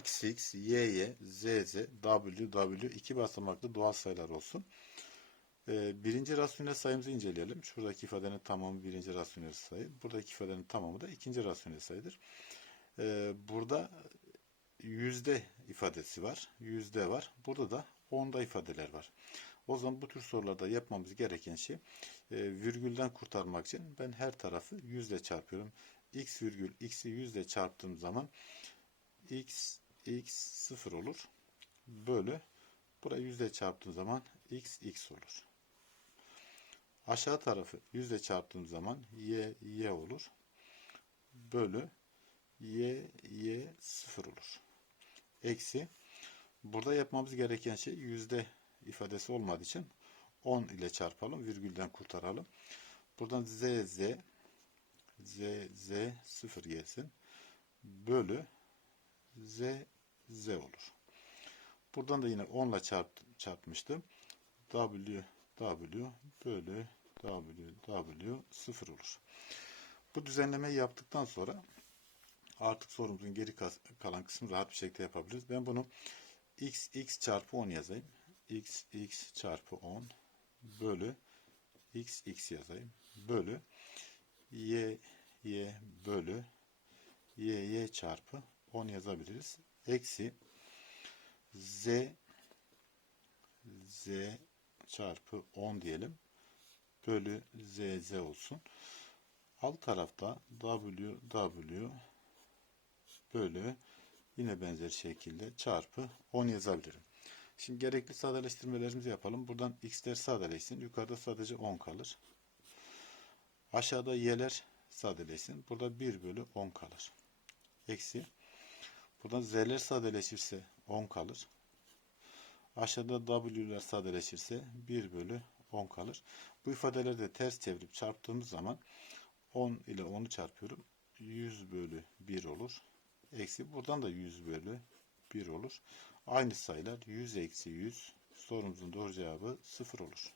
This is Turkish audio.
XX, YY, ZZ, WW iki basamaklı doğal sayılar olsun. Ee, birinci rasyonel sayımızı inceleyelim. Şuradaki ifadenin tamamı birinci rasyonel sayı. Buradaki ifadenin tamamı da ikinci rasyonel sayıdır. Ee, burada yüzde ifadesi var. Yüzde var. Burada da onda ifadeler var. O zaman bu tür sorularda yapmamız gereken şey e, virgülden kurtarmak için ben her tarafı yüzle çarpıyorum. x virgül x'i yüzle çarptığım zaman x x 0 olur. Bölü burayı yüzle çarptığım zaman x x olur. Aşağı tarafı yüzle çarptığım zaman y y olur. Bölü y y 0 olur. Eksi burada yapmamız gereken şey yüzde ifadesi olmadığı için 10 ile çarpalım. Virgülden kurtaralım. Buradan z z z z 0 gelsin. Bölü z z olur. Buradan da yine 10 ile çarp, çarpmıştım. W W bölü W W 0 olur. Bu düzenlemeyi yaptıktan sonra artık sorumuzun geri kalan kısmını rahat bir şekilde yapabiliriz. Ben bunu x x çarpı 10 yazayım. x x çarpı 10 bölü x x yazayım. Bölü y y bölü y y çarpı 10 yazabiliriz. Eksi z z çarpı 10 diyelim. Bölü z z olsun. Alt tarafta w w bölü yine benzer şekilde çarpı 10 yazabilirim. Şimdi gerekli sadeleştirmelerimizi yapalım. Buradan x'ler sadeleşsin. Yukarıda sadece 10 kalır. Aşağıda y'ler sadeleşsin. Burada 1 bölü 10 kalır. Eksi. Buradan z'ler sadeleşirse 10 kalır. Aşağıda w'ler sadeleşirse 1 bölü 10 kalır. Bu ifadeleri de ters çevirip çarptığımız zaman 10 ile 10'u çarpıyorum. 100 bölü 1 olur. Eksi buradan da 100 bölü 1 olur. Aynı sayılar 100 eksi 100 sorumuzun doğru cevabı 0 olur.